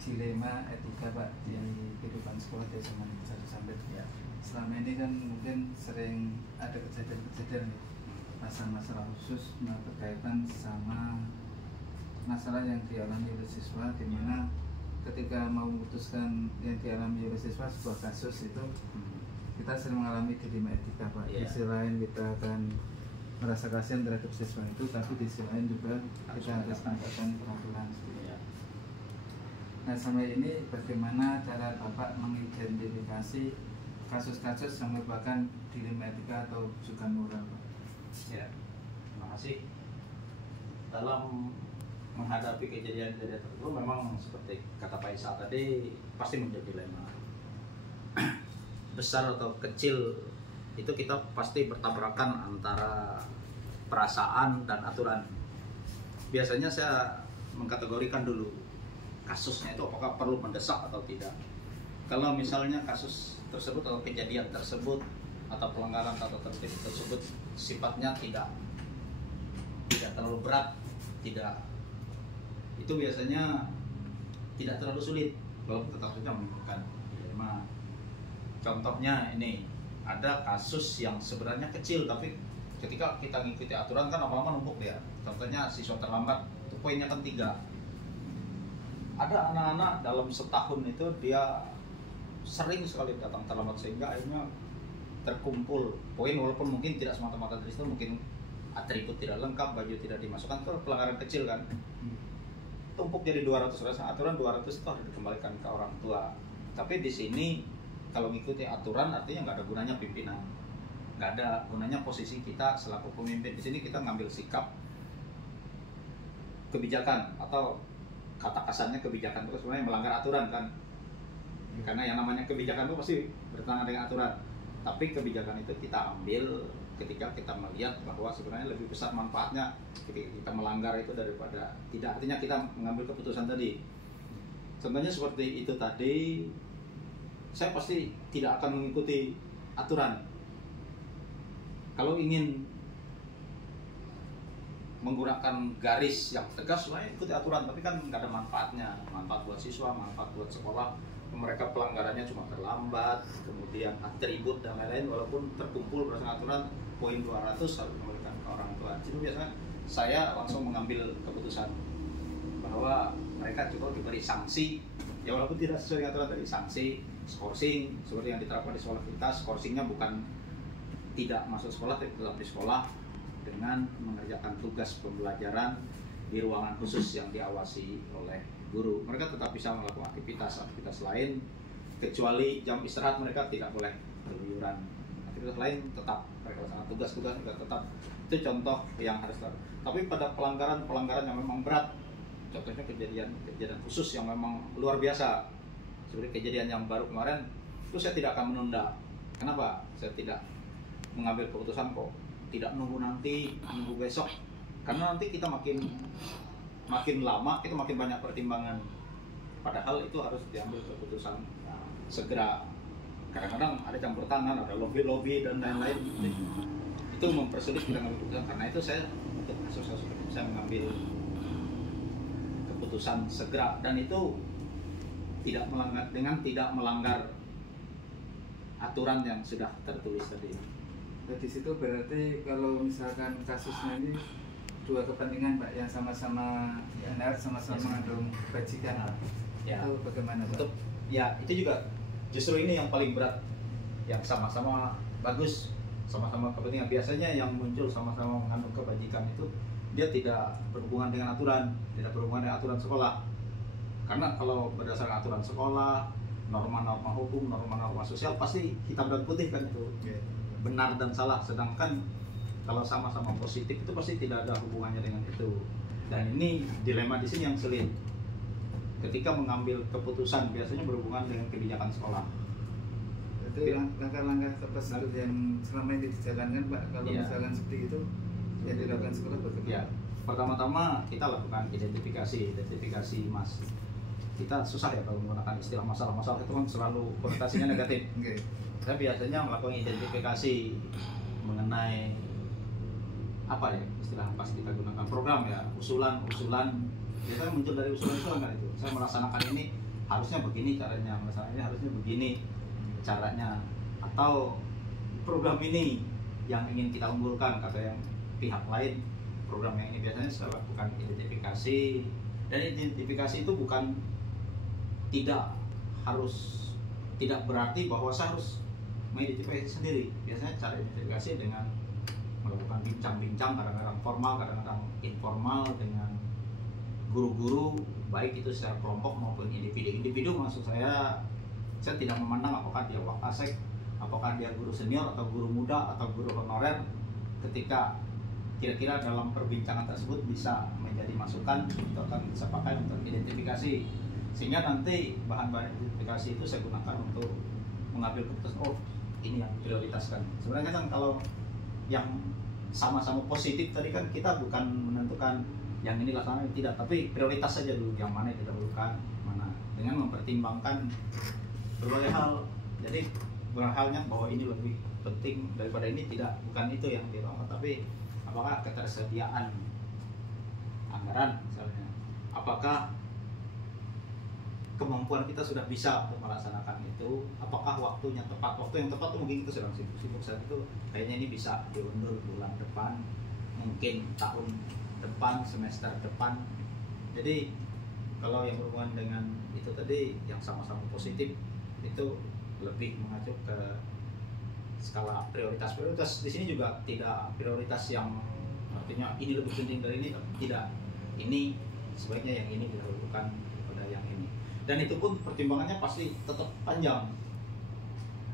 dilema etika Pak di kehidupan sekolah dari zaman 1 sampai 3. Selama ini kan mungkin sering ada kejadian-kejadian masalah-masalah khusus berkaitan sama masalah yang dialami oleh siswa, di mana ketika mau memutuskan yang dialami oleh siswa sebuah kasus itu kita sering mengalami dilema etika Pak. Di sisi lain kita akan merasa kasihan terhadap siswa itu, tapi di sisi lain juga kita harus menegakkan peraturan. Nah, sama ini bagaimana cara Bapak mengidentifikasi kasus-kasus yang merupakan dilema etika atau juga moral Pak? Ya, terima kasih. Dalam menghadapi kejadian-kejadian tertentu memang seperti kata Pak Isa tadi pasti menjadi dilema. Besar atau kecil itu kita pasti bertabrakan antara perasaan dan aturan. Biasanya saya mengkategorikan dulu kasusnya itu apakah perlu mendesak atau tidak. Kalau misalnya kasus tersebut atau kejadian tersebut atau pelanggaran tata tertib tersebut sifatnya tidak terlalu berat, itu biasanya tidak terlalu sulit, walaupun tetap saja menimbulkan dilema. Contohnya ini, ada kasus yang sebenarnya kecil tapi ketika kita ngikuti aturan kan lama-lama numpuk dia. Contohnya siswa terlambat, itu poinnya kan 3. Ada anak-anak dalam setahun itu dia sering sekali datang terlambat sehingga akhirnya terkumpul poin, walaupun mungkin tidak semata-mata dari situ, mungkin atribut tidak lengkap, baju tidak dimasukkan, itu pelanggaran kecil kan. Tumpuk jadi 200, aturan 200 itu harus dikembalikan ke orang tua. Tapi di sini kalau mengikuti aturan artinya nggak ada gunanya pimpinan, nggak ada gunanya posisi kita selaku pemimpin. Di sini kita ngambil sikap kebijakan, atau kata kasarnya kebijakan itu sebenarnya melanggar aturan kan, karena yang namanya kebijakan itu pasti bertentangan dengan aturan. Tapi kebijakan itu kita ambil ketika kita melihat bahwa sebenarnya lebih besar manfaatnya ketika kita melanggar itu daripada tidak. Artinya kita mengambil keputusan tadi. Contohnya seperti itu tadi, saya pasti tidak akan mengikuti aturan. Kalau ingin menggunakan garis yang tegas, saya ikuti aturan, tapi kan nggak ada manfaatnya. Manfaat buat siswa, manfaat buat sekolah. Mereka pelanggarannya cuma terlambat, kemudian atribut dan lain-lain, walaupun terkumpul berdasarkan aturan, poin 200 harus dikembalikan ke orang tua. Itu biasanya saya langsung mengambil keputusan bahwa mereka cukup diberi sanksi, ya walaupun tidak sesuai dengan aturan tadi, sanksi, skorsing, seperti yang diterapkan di sekolah kita. Skorsingnya bukan tidak masuk sekolah, tapi tetap di sekolah dengan mengerjakan tugas pembelajaran di ruangan khusus yang diawasi oleh guru. Mereka tetap bisa melakukan aktivitas lain, kecuali jam istirahat mereka tidak boleh keluyuran. Aktivitas lain tetap mereka laksanakan, tugas-tugas juga tetap. Itu contoh yang harus terjadi. Tapi pada pelanggaran yang memang berat, contohnya kejadian khusus yang memang luar biasa, seperti kejadian yang baru kemarin, itu saya tidak akan menunda. Kenapa? Saya tidak mengambil keputusan kok tidak nunggu nanti, nunggu besok, karena nanti kita makin lama kita makin banyak pertimbangan, padahal itu harus diambil keputusan segera. Kadang-kadang ada campur tangan, ada lobby dan lain-lain, itu mempersulit kita mengambil keputusan. Karena itu saya untuk kasus-kasus bisa mengambil keputusan segera, dan itu tidak melanggar aturan yang sudah tertulis tadi. Nah, di situ berarti kalau misalkan kasusnya ini dua kepentingan Pak yang sama-sama benar, sama-sama mengandung kebajikan, ya. Itu bagaimana Pak? Itu juga justru ini yang paling berat, yang sama-sama bagus, sama-sama kepentingan. Biasanya yang muncul sama-sama mengandung kebajikan itu dia tidak berhubungan dengan aturan, tidak berhubungan dengan aturan sekolah. Karena kalau berdasarkan aturan sekolah, norma-norma hukum, norma-norma sosial, pasti hitam dan putih kan itu, benar dan salah. Sedangkan kalau sama-sama positif itu pasti tidak ada hubungannya dengan itu. Dan ini dilema di sini yang sulit. Ketika mengambil keputusan biasanya berhubungan dengan kebijakan sekolah. Itu langkah-langkah tersebut yang selama ini dijalankan Pak, kalau misalkan seperti itu yang dilakukan sekolah bagaimana? Ya, pertama-tama kita lakukan identifikasi mas. Kita susah ya kalau menggunakan istilah masalah-masalah, itu kan selalu konotasinya negatif. Saya biasanya melakukan identifikasi mengenai apa ya istilah pas kita gunakan, program ya, usulan biasanya muncul dari usulan-usulan kan itu. Saya melaksanakan ini harusnya begini caranya, melaksanakannya harusnya begini caranya, atau program ini yang ingin kita unggulkan kata yang pihak lain, program yang ini. Biasanya saya lakukan identifikasi, dan identifikasi itu bukan tidak berarti bahwa saya harus mengidentifikasi sendiri. Biasanya cara identifikasi dengan melakukan bincang-bincang, kadang-kadang formal, kadang-kadang informal dengan guru-guru, baik itu secara kelompok maupun individu. Individu maksud saya tidak memandang apakah dia wakasek, apakah dia guru senior atau guru muda atau guru honorer. Ketika kira-kira dalam perbincangan tersebut bisa menjadi masukan, itu akan saya pakai untuk identifikasi, sehingga nanti bahan-bahan identifikasi itu saya gunakan untuk mengambil keputusan, oh ini yang prioritaskan. Sebenarnya kan kalau yang sama-sama positif tadi kan kita bukan menentukan yang ini laksanakan tidak, tapi prioritas saja dulu yang mana yang didahulukan, mana, dengan mempertimbangkan berbagai hal. Jadi bukan halnya bahwa ini lebih penting daripada ini, tidak, bukan itu yang dilakukan, tapi apakah ketersediaan anggaran misalnya, apakah kemampuan kita sudah bisa untuk melaksanakan itu, apakah waktunya tepat. Waktu yang tepat itu mungkin kita sedang sibuk saat itu, kayaknya ini bisa diundur bulan depan, mungkin tahun depan, semester depan. Jadi kalau yang berhubungan dengan itu tadi yang sama-sama positif itu lebih mengacu ke skala prioritas. Prioritas di sini juga tidak prioritas yang artinya ini lebih penting dari ini, tidak. Ini sebaiknya yang ini didahulukan pada yang ini. Dan itu pun pertimbangannya pasti tetap panjang.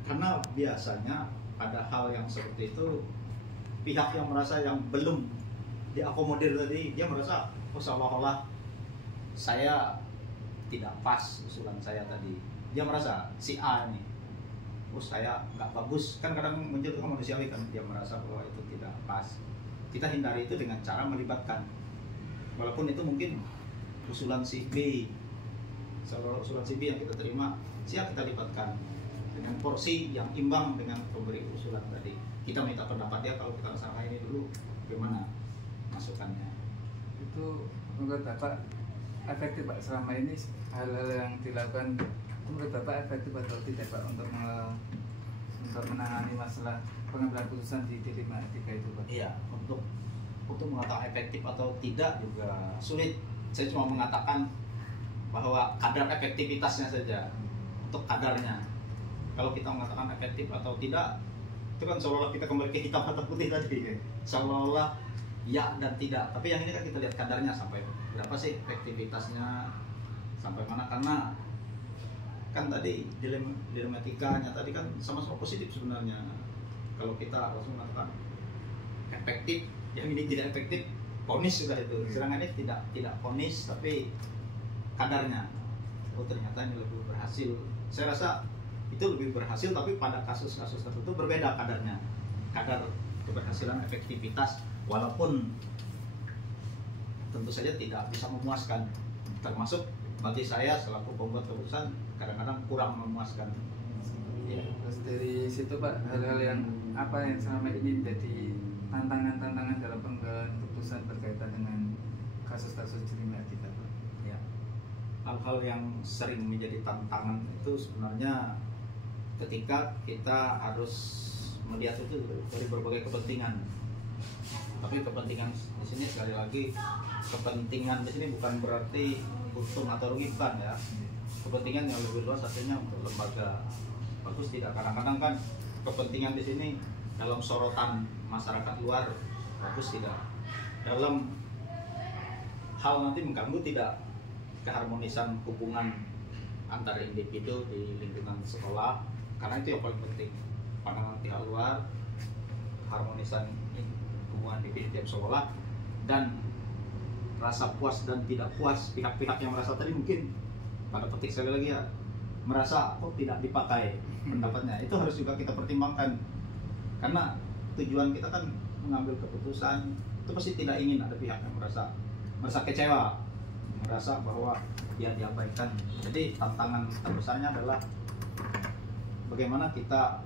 Karena biasanya pada hal yang seperti itu, pihak yang merasa yang belum diakomodir tadi, dia merasa oh seolah-olah saya tidak pas usulan saya tadi. Dia merasa si A ini, oh saya nggak bagus. Kan kadang muncul itu manusiawi kan, dia merasa bahwa itu tidak pas. Kita hindari itu dengan cara melibatkan, walaupun itu mungkin usulan si B, usulan si B yang kita terima, siap kita libatkan dengan porsi yang imbang dengan pemberi usulan tadi. Kita minta pendapat dia, kalau kita laksanakan ini dulu bagaimana masukannya. Itu menurut Bapak efektif Pak selama ini, hal-hal yang dilakukan menurut Bapak efektif atau tidak Pak untuk menangani masalah pengambilan keputusan di dilema etika itu Pak? Iya, untuk mengatakan efektif atau tidak juga sulit. Saya cuma mengatakan bahwa kadar efektivitasnya saja, untuk kadarnya. Kalau kita mengatakan efektif atau tidak, itu kan seolah-olah kita kembali ke hitam atau putih tadi, seolah-olah ya dan tidak. Tapi yang ini kan kita lihat kadarnya sampai berapa sih efektivitasnya, sampai mana. Karena kan tadi dilematikanya tadi kan sama-sama positif sebenarnya. Kalau kita langsung mengatakan efektif, yang ini tidak efektif, vonis sudah itu. Sedangkan ini tidak vonis, tapi kadarnya, oh ternyata ini lebih berhasil. Saya rasa itu lebih berhasil, tapi pada kasus-kasus tertentu berbeda kadarnya, kadar keberhasilan, efektivitas, walaupun tentu saja tidak bisa memuaskan. Termasuk bagi saya selaku pembuat keputusan kadang-kadang kurang memuaskan. Ya, terus dari situ Pak, hal-hal yang apa yang selama ini menjadi tantangan-tantangan dalam pengambilan keputusan berkaitan dengan kasus-kasus dilema etika Pak? Ya, hal-hal yang sering menjadi tantangan itu sebenarnya ketika kita harus melihat itu dari berbagai kepentingan. Tapi kepentingan di sini sekali lagi, kepentingan di sini bukan berarti untung atau rugi, bukan ya. Kepentingan yang lebih luas artinya untuk lembaga. Bagus tidak, kadang-kadang kan kepentingan di sini dalam sorotan masyarakat luar, bagus tidak. Dalam hal nanti mengganggu tidak keharmonisan hubungan antar individu di lingkungan sekolah, karena itu yang paling penting. Pandangan pihak luar, harmonisan hubungan individu di sekolah, dan rasa puas dan tidak puas pihak-pihak yang merasa tadi mungkin pada petik sekali lagi ya, merasa kok tidak dipakai pendapatnya. Itu harus juga kita pertimbangkan, karena tujuan kita kan mengambil keputusan itu pasti tidak ingin ada pihak yang merasa kecewa, merasa bahwa dia diabaikan. Jadi tantangan terbesarnya adalah bagaimana kita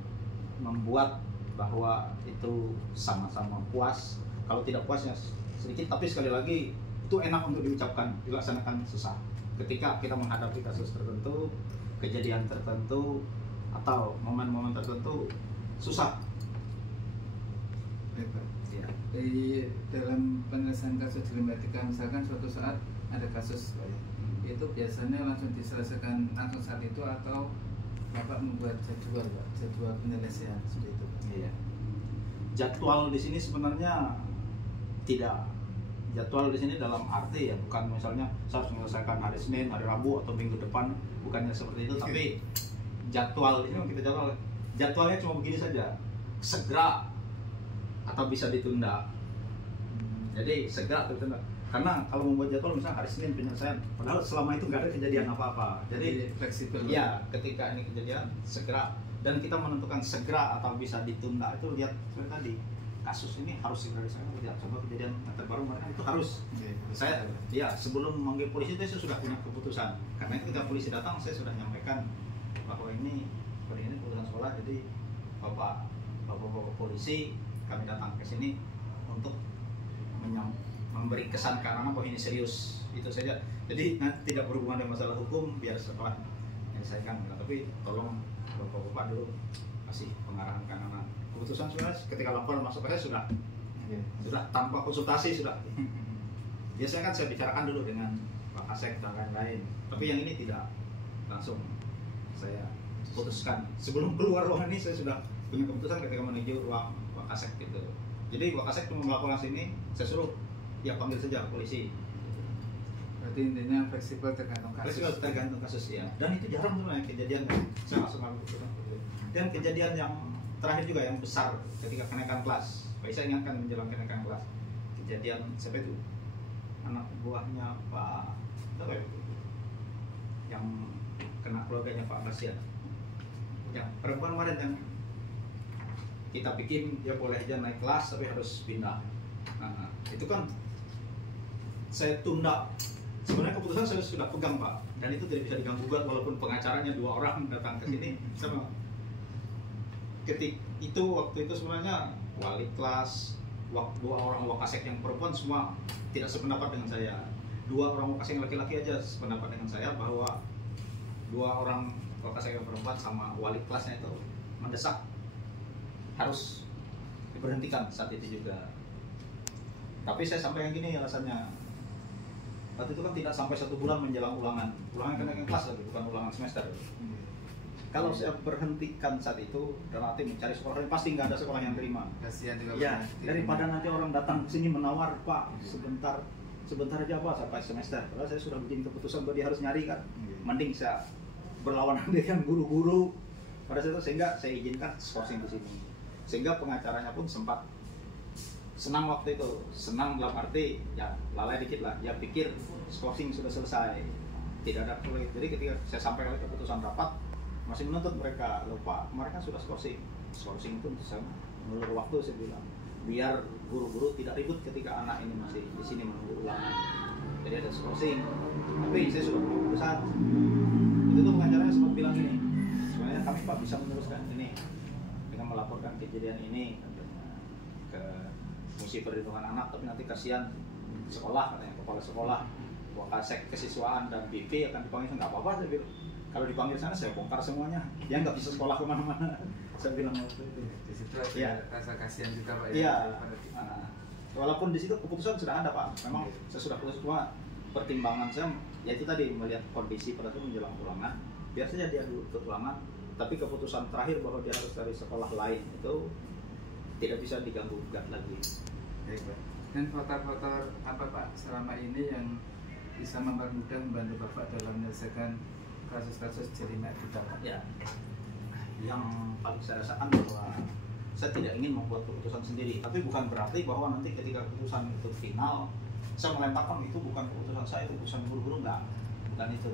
membuat bahwa itu sama-sama puas. Kalau tidak puasnya sedikit, tapi sekali lagi itu enak untuk diucapkan, dilaksanakan susah. Ketika kita menghadapi kasus tertentu, kejadian tertentu, atau momen-momen tertentu, susah. Baik, Pak. Ya. Di dalam penyelesaian kasus dilema etika, misalkan suatu saat ada kasus, Pak, ya, itu biasanya langsung diselesaikan langsung saat itu atau Bapak membuat jadwal, Pak, jadwal penyelesaian seperti itu, Pak? Iya. Jadwal di sini sebenarnya tidak. Jadwal di sini dalam arti ya bukan misalnya saya harus menyelesaikan hari Senin, hari Rabu atau minggu depan, bukannya seperti itu. Tapi jadwal ini kita jadwalnya cuma begini saja, segera atau bisa ditunda. Jadi segera atau ditunda. Karena kalau membuat jadwal misalnya hari Senin penyelesaian, padahal selama itu nggak ada kejadian apa-apa. Jadi fleksibel. ya ketika ini kejadian segera, dan kita menentukan segera atau bisa ditunda itu lihat seperti tadi, kasus ini harus segera diselesaikan. Tidak coba kejadian yang terbaru mereka itu harus. Saya ya sebelum memanggil polisi saya sudah punya keputusan. Karena ketika polisi datang saya sudah menyampaikan bahwa ini keputusan sekolah. Jadi bapak polisi kami datang ke sini untuk memberi kesan ke anak bahwa ini serius, itu saja. Jadi nanti tidak berhubungan dengan masalah hukum, biar setelah menyelesaikan. Tapi tolong bapak-bapak dulu kasih pengarahan ke anak. Keputusan sudah ketika laporan masuk ke saya sudah tanpa konsultasi sudah. Biasanya kan saya bicarakan dulu dengan Pak Kasek dan lain-lain. Tapi yang ini tidak, langsung saya putuskan. Sebelum keluar ruangan ini saya sudah punya keputusan ketika menuju ruang Pak Kasek gitu. Jadi Pak Kasek cuma melaporkan sini, saya suruh ya panggil saja polisi. Berarti intinya fleksibel tergantung kasus. Fleksibel tergantung kasus ya. Dan itu jarang sebenarnya kejadian saya langsung ambil keputusan. Dan kejadian yang terakhir juga yang besar ketika kenaikan kelas. Pak Isa ingatkan menjelang kenaikan kelas. Kejadian siapa itu? Anak buahnya Pak apa ya? Yang kena keluarganya Pak Basian. Yang perempuan kemarin yang kita bikin dia boleh aja naik kelas tapi harus pindah. Nah, itu kan saya tunda. Sebenarnya keputusan saya sudah pegang Pak, dan itu tidak bisa diganggu gugat walaupun pengacaranya 2 orang datang ke sini. Sama waktu itu sebenarnya wali kelas, 2 orang wakasek yang perempuan semua tidak sependapat dengan saya. 2 orang wakasek yang laki-laki aja sependapat dengan saya bahwa 2 orang wakasek yang perempuan sama wali kelasnya itu mendesak harus diberhentikan saat itu juga. Tapi saya sampaikan gini alasannya. Waktu itu kan tidak sampai 1 bulan menjelang ulangan kenaikan kelas lagi, bukan ulangan semester. Kalau saya berhentikan saat itu, dalam arti mencari sekolah lain, pasti nggak ada sekolah yang terima. Kasihan juga. Ya, daripada nanti orang datang ke sini menawar, Pak, sebentar aja Pak sampai semester. Padahal saya sudah bikin keputusan bahwa dia harus nyari kan. Mending saya berlawan dengan guru-guru pada saat itu, sehingga saya izinkan skorsing di sini. Sehingga pengacaranya pun sempat senang waktu itu, senang dalam arti ya lalai dikit lah, ya pikir skorsing sudah selesai, tidak ada proyek. Jadi ketika saya sampaikan keputusan rapat, masih menuntut mereka, lupa mereka sudah skorsing itu bisa menulur waktu. Saya bilang biar guru-guru tidak ribut ketika anak ini masih di sini menunggu ulangan, jadi ada skorsing. Tapi saya sudah keputusan itu tuh pengacaranya sempat bilang gini, sebenarnya kami Pak bisa meneruskan ini dengan melaporkan kejadian ini ke Komisi Perlindungan Anak, tapi nanti kasihan sekolah, katanya kepala sekolah, wakasek kesiswaan dan BP akan dipanggil. Nggak apa-apa, saya bilang. Kalau dipanggil sana saya bongkar semuanya, dia nggak bisa sekolah kemana-mana. Saya bilang waktu itu. Di situ ada rasa kasihan juga Pak. Iya. Walaupun di situ keputusan sudah ada Pak. Memang saya sudah putus, cuma pertimbangan saya yaitu tadi melihat kondisi pada itu menjelang ulangan. Biar saja dia dulu ke ulangan, tapi keputusan terakhir bahwa dia harus dari sekolah lain itu tidak bisa diganggu gugat lagi. Baik, Pak. Dan faktor-faktor apa Pak selama ini yang bisa mempermudah membantu Bapak dalam menyelesaikan kasus-kasus jelimet kita Pak? Ya, yang paling saya rasakan bahwa saya tidak ingin membuat keputusan sendiri, tapi bukan berarti bahwa nanti ketika keputusan itu final saya melemparkan itu bukan keputusan saya, itu keputusan guru-guru, enggak, bukan itu.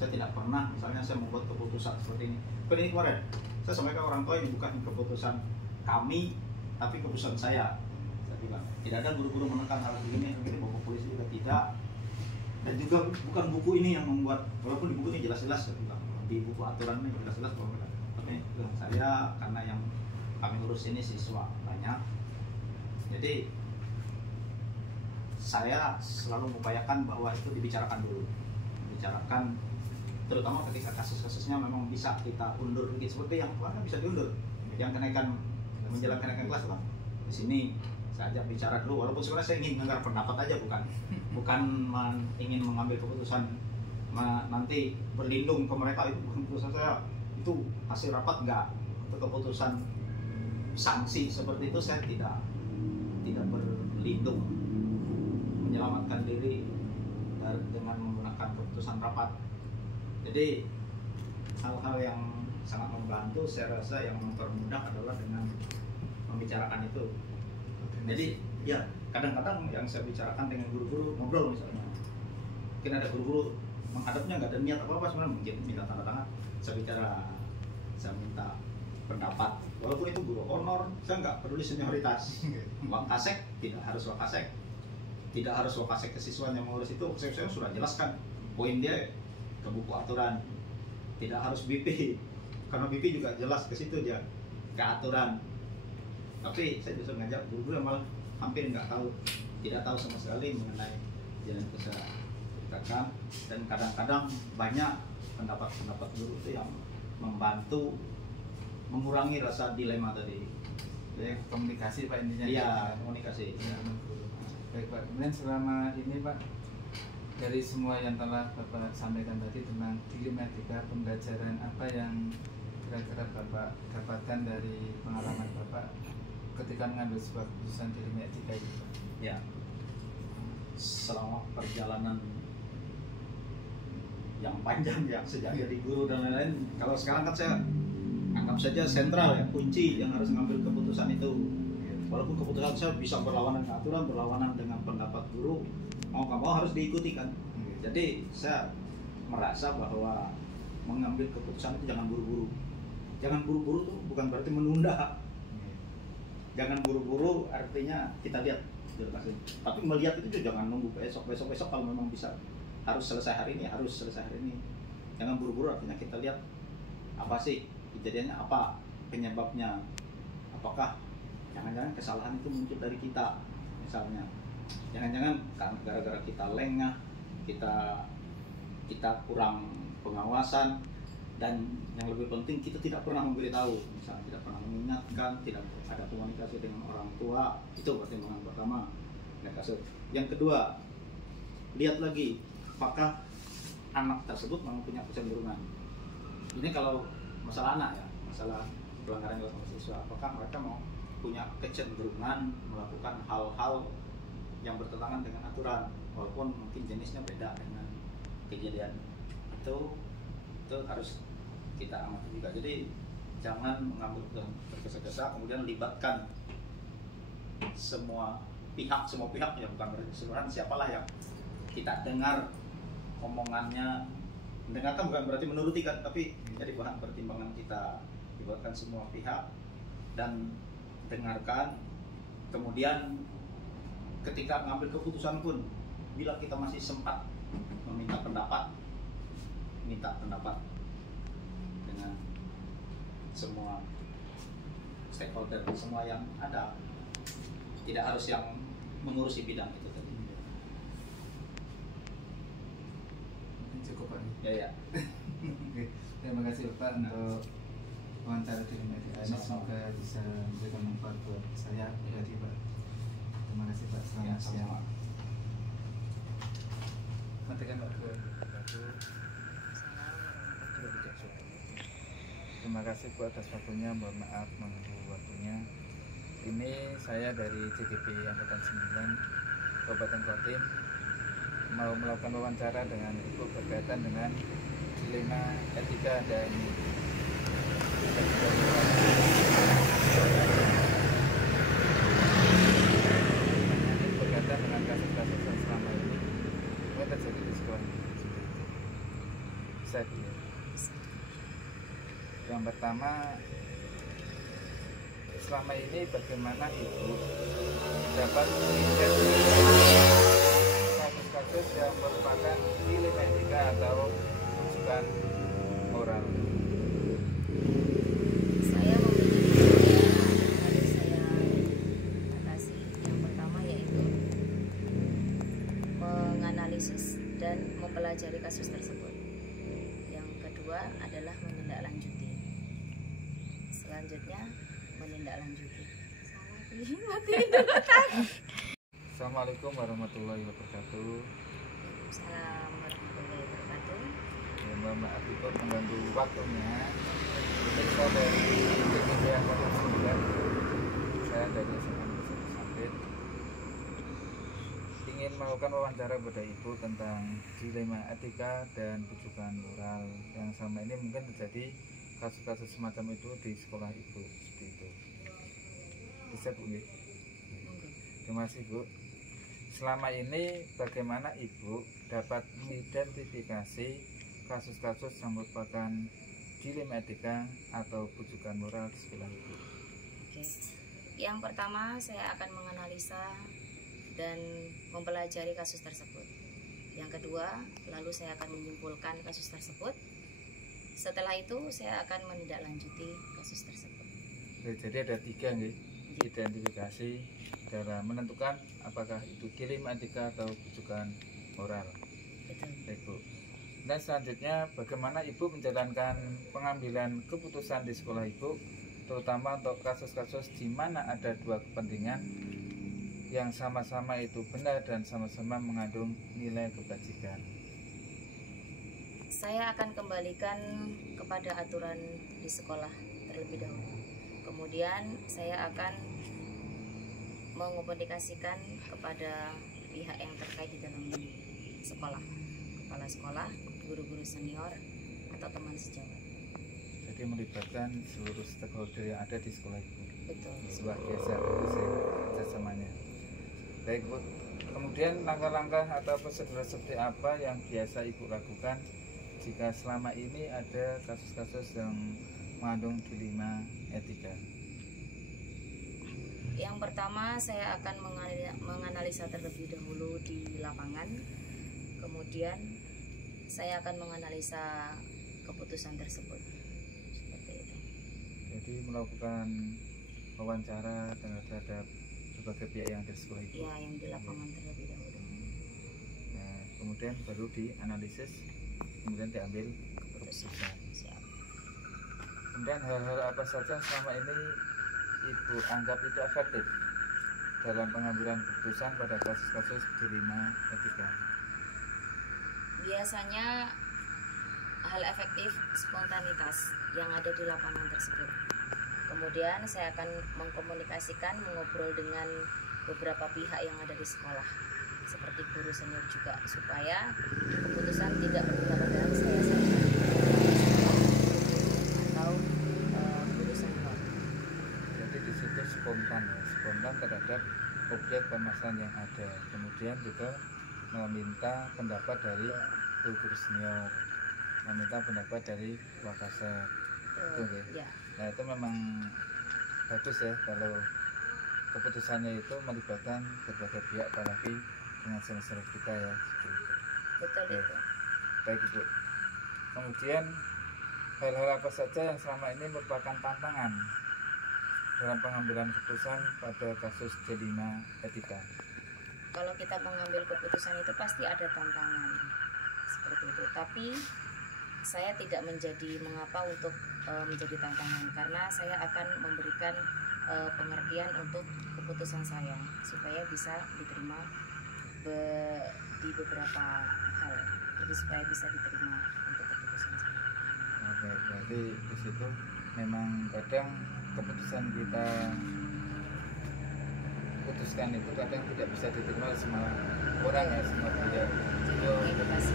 Saya tidak pernah misalnya saya membuat keputusan seperti ini. Ini kemarin saya sampaikan orang tua, ini bukan keputusan kami tapi keputusan saya bilang. Tidak ada guru-guru menekan hal begini, bapak polisi juga tidak. Dan juga bukan buku ini yang membuat, walaupun di buku ini jelas-jelas di buku aturan ini jelas-jelas bahwa tapi saya karena yang kami urus ini siswa banyak, jadi saya selalu mengupayakan bahwa itu dibicarakan dulu, dibicarakan terutama ketika kasus-kasusnya memang bisa kita undur gitu, seperti yang kemarin bisa diundur, yang kenaikan menjelang kenaikan kelas lah. Di sini saya ajak bicara dulu, walaupun sebenarnya saya ingin mendengar pendapat aja, bukan ingin mengambil keputusan nanti berlindung ke mereka. Itu bukan keputusan saya, itu hasil rapat enggak. Untuk keputusan sanksi seperti itu saya tidak berlindung menyelamatkan diri dengan menggunakan keputusan rapat. Jadi hal-hal yang sangat membantu saya rasa yang mempermudah adalah dengan membicarakan itu. Jadi ya kadang-kadang yang saya bicarakan dengan guru-guru, ngobrol misalnya, mungkin ada guru-guru menghadapnya nggak ada niat apa-apa, sebenarnya mungkin minta tanda tangan, saya minta pendapat, walaupun itu guru honor, saya nggak peduli senioritas. Wakasek tidak harus wakasek, tidak harus wakasek ke siswa yang mengurus itu. Saya sudah jelaskan poin dia ke buku aturan, tidak harus BP, karena BP juga jelas ke situ dia ke aturan. Tapi saya justru ngajak guru yang malah hampir tidak tahu sama sekali mengenai jalan usaha ceritakan, dan kadang-kadang banyak pendapat guru itu yang membantu mengurangi rasa dilema tadi. Ya, komunikasi Pak intinya. Iya, komunikasi. Ya, baik Pak. Kemudian selama ini Pak, dari semua yang telah Bapak sampaikan tadi tentang dilema etika, pembelajaran apa yang kira-kira Bapak dapatkan dari pengalaman Bapak ketika mengambil sebuah keputusan dilema etika itu Pak? Ya, selama perjalanan yang panjang ya, sejak jadi guru dan lain-lain, kalau sekarang kan saya anggap saja sentral ya, kunci yang harus mengambil keputusan itu. Walaupun keputusan saya bisa berlawanan dengan aturan, berlawanan dengan pendapat guru, mau nggak mau harus diikuti kan. Jadi saya merasa bahwa mengambil keputusan itu jangan buru-buru. Jangan buru-buru tuh bukan berarti menunda. Jangan buru-buru artinya kita lihat, tapi melihat itu juga jangan nunggu besok kalau memang bisa harus selesai hari ini, harus selesai hari ini. Jangan buru-buru artinya kita lihat apa sih kejadiannya, apa penyebabnya, apakah jangan-jangan kesalahan itu muncul dari kita misalnya, jangan-jangan karena gara-gara kita lengah, kita kurang pengawasan, dan yang lebih penting kita tidak pernah memberitahu, misalnya tidak pernah mengingatkan, tidak ada komunikasi dengan orang tua. Itu pertimbangan pertama. Yang kedua, lihat lagi apakah anak tersebut memang punya kecenderungan. Ini kalau masalah anak ya, masalah pelanggaran yang dilakukan siswa, apakah mereka mau punya kecenderungan melakukan hal-hal yang bertentangan dengan aturan, walaupun mungkin jenisnya beda dengan kejadian itu harus kita amati juga. Jadi jangan mengambil tergesa-gesa, kemudian libatkan semua pihak ya, bukan keseluruhan, siapalah yang kita dengar omongannya. Mendengarkan bukan berarti menuruti kan, tapi jadi bahan pertimbangan kita. Libatkan semua pihak dan dengarkan. Kemudian ketika mengambil keputusan pun, bila kita masih sempat minta pendapat dengan semua stakeholder, semua yang ada, tidak harus yang mengurusi bidang itu tadi. Mungkin cukup Pak. Ya. Oke, terima kasih Bapak untuk wawancara dilema etika ini, semoga bisa memberikan manfaat buat saya pribadi Pak. Terima kasih Pak. Selamat siang. Matikan Pak. Terima kasih Bu atas waktunya, mohon maaf mengganggu waktunya. Ini saya dari CGP Angkatan 9 Kabupaten Kodim mau melakukan wawancara dengan Ibu berkaitan dengan dilema etika dan berkaitan dengan kasus-kasus yang selama ini terjadi di sekolah. Bisa dilihat. Yang pertama, selama ini bagaimana Ibu dapat melihat kasus-kasus yang merupakan dilema etika atau rujukan moral? Saya memiliki harus saya atasi. Yang pertama yaitu kedua adalah menindaklanjuti. Selanjutnya menindaklanjuti. Salah pilih mati dulu. Assalamualaikum warahmatullahi wabarakatuh. Waalaikumsalam warahmatullahi wabarakatuh. Ya, mohon maaf itu mengganggu waktunya. Kita dari TPP Angkatan 9, saya dari SMA Negeri 1 Sambit, ingin melakukan wawancara kepada Ibu tentang dilema etika dan rujukan moral yang sama ini mungkin terjadi kasus-kasus semacam itu di sekolah Ibu seperti itu. Bisa Bu? Terima kasih Bu. Selama ini bagaimana Ibu dapat mengidentifikasi kasus-kasus yang merupakan dilema etika atau rujukan moral di sekolah Ibu? Oke. Yang pertama saya akan menganalisa dan mempelajari kasus tersebut. Yang kedua, lalu saya akan menyimpulkan kasus tersebut. Setelah itu saya akan menindaklanjuti kasus tersebut. Jadi ada 3 nih, identifikasi dalam menentukan apakah itu dilema etika atau rujukan moral. Betul. Baik Bu. Dan selanjutnya bagaimana Ibu menjalankan pengambilan keputusan di sekolah Ibu, terutama untuk kasus-kasus di mana ada 2 kepentingan yang sama-sama itu benar dan sama-sama mengandung nilai kebajikan. Saya akan kembalikan kepada aturan di sekolah terlebih dahulu. Kemudian saya akan mengomunikasikan kepada pihak yang terkait di dalam sekolah, kepala sekolah, guru-guru senior, atau teman sejawat. Jadi melibatkan seluruh stakeholder yang ada di sekolah Ibu. Betul. Luar biasa bagus ya kerjasamanya. Baik Bu. Kemudian langkah-langkah atau prosedur seperti apa yang biasa Ibu lakukan jika selama ini ada kasus-kasus yang mengandung dilema etika? Yang pertama saya akan menganalisa terlebih dahulu di lapangan. Kemudian saya akan menganalisa keputusan tersebut. Seperti itu. Jadi melakukan wawancara terhadap berbagai pihak yang ada di sekolah Ibu. Ya, yang di lapangan terlebih dahulu. Nah, kemudian baru dianalisis, kemudian diambil keputusan. Siap. Kemudian hal-hal apa saja selama ini Ibu anggap itu efektif dalam pengambilan keputusan pada kasus-kasus dilema etika? Biasanya hal efektif spontanitas yang ada di lapangan tersebut. Kemudian saya akan mengkomunikasikan, mengobrol dengan beberapa pihak yang ada di sekolah, seperti guru senior juga, supaya keputusan tidak berpihak pada saya saja atau guru senior. Jadi di situ spontan ya, spontan terhadap objek permasalahan yang ada. Kemudian juga meminta pendapat dari guru senior, meminta pendapat dari wakasek. Betul ya? Ya. Nah itu memang bagus ya kalau keputusannya itu melibatkan berbagai pihak, apalagi dengan senior kita ya. Betul itu. Baik Ibu. Kemudian hal-hal apa saja yang selama ini merupakan tantangan dalam pengambilan keputusan pada kasus dilema etika? Kalau kita mengambil keputusan itu pasti ada tantangan seperti itu. Tapi saya tidak menjadi mengapa untuk menjadi tantangan, karena saya akan memberikan pengertian untuk keputusan saya supaya bisa diterima di beberapa hal. Jadi supaya bisa diterima untuk keputusan saya. Oke, berarti di situ memang kadang keputusan kita putuskan itu kadang tidak bisa diterima oleh semua orang ya, semua pihak. Edukasi.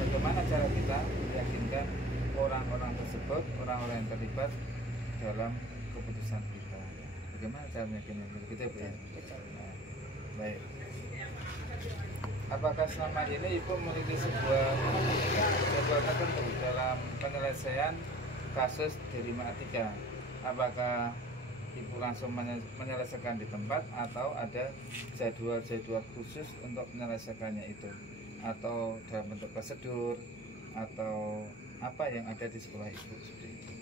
Bagaimana cara kita meyakinkan orang-orang tersebut, orang-orang yang terlibat dalam keputusan kita? Bagaimana cara meyakinkan kita, Bu? Nah, baik. Apakah selama ini Ibu memiliki sebuah jadwal tertentu dalam penyelesaian kasus dilema etika? Apakah Ibu langsung menyelesaikan di tempat atau ada jadwal-jadwal khusus untuk menyelesaikannya itu? Atau dalam bentuk prosedur atau apa yang ada di sekolah Ibu seperti itu?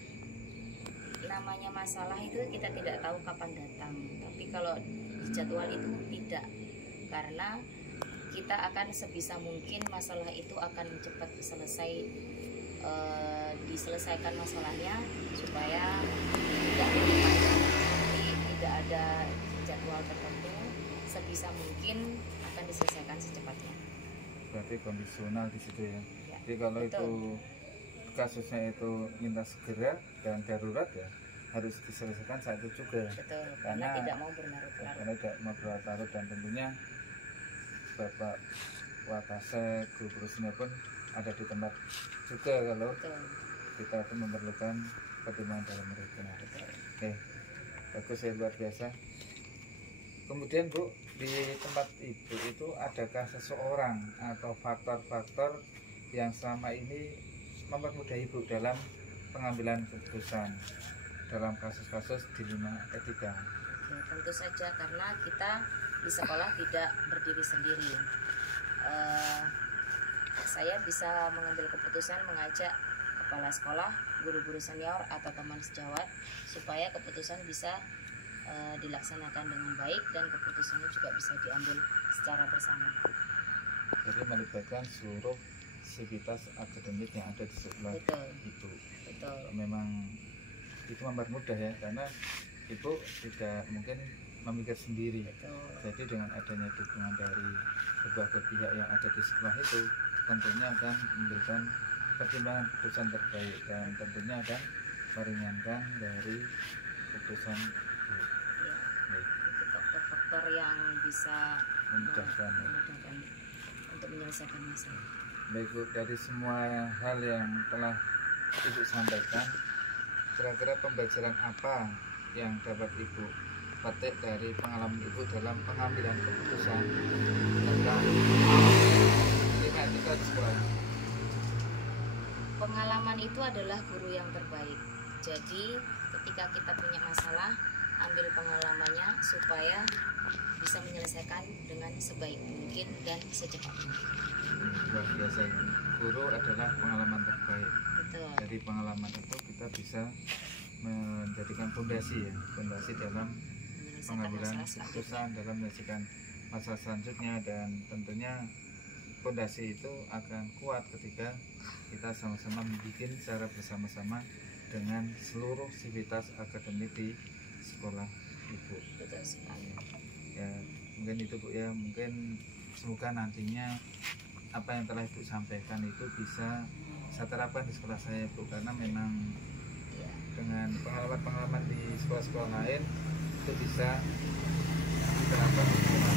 Namanya masalah itu kita tidak tahu kapan datang, tapi kalau dijadwal itu tidak, karena kita akan sebisa mungkin masalah itu akan cepat selesai, diselesaikan masalahnya supaya tidak berpanjang, tidak ada jadwal tertentu, sebisa mungkin akan diselesaikan secepatnya. Berarti kondisional di situ ya. Ya, Jadi kalau betul. itu kasusnya itu minta segera dan darurat ya harus diselesaikan saat itu juga. Betul, karena Karena- tidak mau berlarut-larut. Karena tidak mau berlarut-larut, dan tentunya Bapak Wakasek, guru guru pun ada di tempat juga kalau Betul. kita itu memerlukan pertimbangan dalam mereka. Oke, bagus ya, luar biasa. Kemudian Bu, di tempat Ibu itu adakah seseorang atau faktor-faktor yang selama ini mempermudah Ibu dalam pengambilan keputusan dalam kasus-kasus dilema etika? Ya, tentu saja karena kita di sekolah tidak berdiri sendiri. Saya bisa mengambil keputusan mengajak kepala sekolah, guru-guru senior atau teman sejawat supaya keputusan bisa dilaksanakan dengan baik dan keputusannya juga bisa diambil secara bersama. Jadi melibatkan seluruh sivitas akademik yang ada di sekolah Betul, Ibu. betul. Memang itu mempermudah ya, karena Ibu tidak mungkin memikir sendiri. Betul. Jadi dengan adanya dukungan dari berbagai pihak yang ada di sekolah itu tentunya akan memberikan pertimbangan keputusan terbaik dan tentunya akan meringankan dari keputusan Ibu. Ya, Baik, itu faktor-faktor yang bisa memudahkan. memudahkan untuk menyelesaikan masalah. Baik Bu, dari semua hal yang telah Ibu sampaikan, kira-kira pembelajaran apa yang dapat Ibu petik dari pengalaman Ibu dalam pengambilan keputusan tentang dilema etika di sekolah? Pengalaman itu adalah guru yang terbaik. Jadi ketika kita punya masalah, ambil pengalamannya supaya bisa menyelesaikan dengan sebaik mungkin dan secepatnya. Luar biasa, guru adalah pengalaman terbaik. Betul. Dari pengalaman itu kita bisa menjadikan fondasi ya, fondasi dalam Menyelesaikan pengambilan masalah selanjutnya. keputusan, dalam menyelesaikan masalah selanjutnya, dan tentunya fondasi itu akan kuat ketika kita sama-sama membuat secara bersama-sama dengan seluruh sivitas akademik di sekolah Ibu. Betul sekali. Ya, mungkin itu Bu ya, mungkin semoga nantinya apa yang telah Ibu sampaikan itu bisa saya terapkan di sekolah saya Bu, karena memang Ya, dengan pengalaman-pengalaman di sekolah-sekolah lain itu bisa diterapkan di sekolah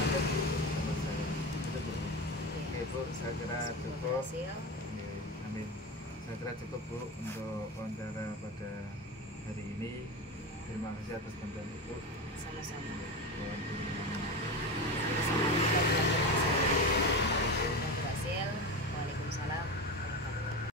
ada di sekolah saya. Itu Bu. Oke ya. Bu, saya kira Semoga cukup. berhasil. Ya, amin. Saya kira cukup Bu untuk wawancara pada hari ini. Terima kasih atas bantuan Ibu. Sama-sama. Mohon